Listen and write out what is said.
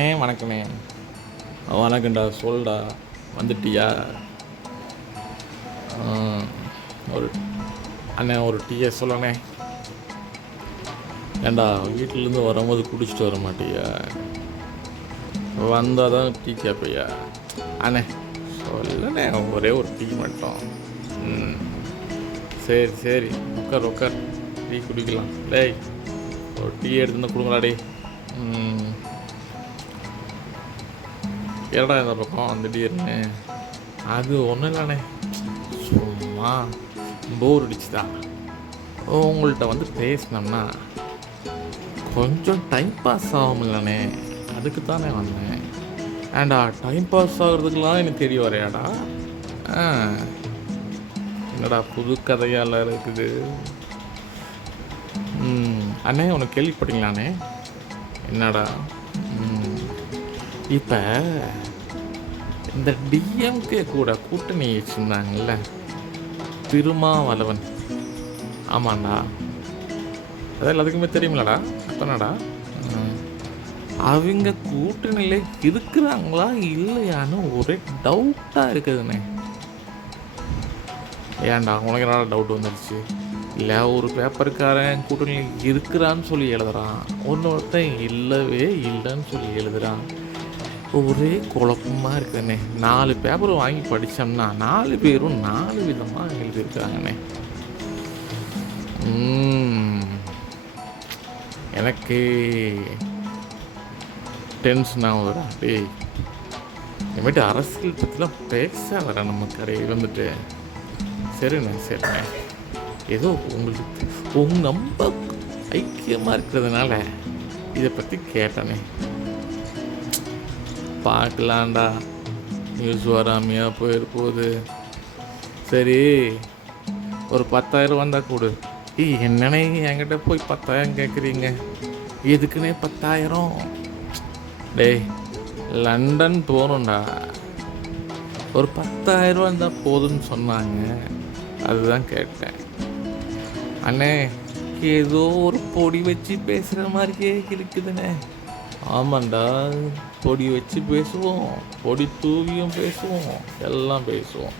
வணக்கண்ணே. வணக்கம்டா, சொல்டா. வந்துட்டியா? ஒரு அண்ணே ஒரு டீயை சொல்லண்ணே. ஏண்டா வீட்டிலேருந்து வரும்போது குடிச்சிட்டு வர மாட்டியா? வந்தால் தான் டீ கேட்பையா? அண்ணே சொல்லண்ணே, ஒரே ஒரு டீ மட்டும். சரி சரி, உட்கார் உட்கார், டீ குடிக்கலாம். டேய் ஒரு டீ எடுத்துன்னு கொடுங்களா டே. ஏடா இந்த பக்கம் திடீர்னு? அது ஒன்றும் இல்லைண்ணே, சும்மா போர் அடிச்சுதா. உங்கள்கிட்ட வந்து பேசினோம்னா கொஞ்சம் டைம் பாஸ் ஆகும் இல்லைண்ணே, அதுக்கு தானே வந்தேன். ஏண்டா டைம் பாஸ் ஆகுறதுக்கெலாம் எனக்கு தெரிய வரையாடா? என்னடா புது கதையால் இருக்குது? அண்ணே உனக்கு கேள்விப்பட்டீங்களாண்ணே? என்னடா? இப்போ இந்த டிஎம்கே கூட கூட்டணி வச்சுருந்தாங்கல்ல, திருமாவளவன். ஆமாண்டா, அதான் எல்லாத்துக்குமே தெரியுமில்லடா. அப்பனாடா அவங்க கூட்டணியில் இருக்கிறாங்களா இல்லையான்னு ஒரே டவுட்டாக இருக்குதுண்ணே. ஏன்டா உனக்கு என்னடா டவுட் வந்துடுச்சு? இல்லை, ஒரு பேப்பருக்காரன் கூட்டணியில் இருக்கிறான்னு சொல்லி எழுதுறான், ஒருத்தன் இல்லவே இல்லைன்னு சொல்லி எழுதுறான். ஒரே குழப்பமாக இருக்குதுண்ணே. 4 பேப்பர் வாங்கி படித்தோம்னா 4 பேரும் 4 விதமாக எழுதியிருக்காங்கண்ணே. எனக்கு டென்ஷன் ஆகுதுடா டேய். இனிமேட்டு அரசியல் பற்றிலாம் பேச வர நம்ம கடையில் வந்துட்டு. சரிண்ணே சரிண்ணே, ஏதோ உங்களுக்கு நம்ம ஐக்கியமாக இருக்கிறதுனால இதை பற்றி கேட்டனே. பார்க்கலாண்டா, நியூஸ் வராமையாக போயிருப்போகுது. சரி, ஒரு 10,000 வந்தால் கொடு. என்னண்ணே என்கிட்ட போய் 10,000 கேட்குறீங்க? எதுக்குன்னே 10,000? டேய் லண்டன் போகணுண்டா, ஒரு 10,000 இருந்தால் போதும்னு சொன்னாங்க, அதுதான் கேட்டேன். அண்ணே ஏதோ ஒரு பொடி வச்சு பேசுகிற மாதிரியே இருக்குதுண்ணே. ஆமாண்டா, பொடி வச்சு பேசுவோம், பொடி தூவியும் பேசுவோம், எல்லாம் பேசுவோம்.